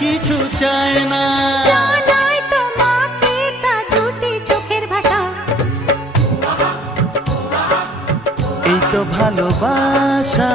কিছু চায় না। জানাই তোমাকে তা দুটি চোখের ভাষা। এই তো ভালোবাসা।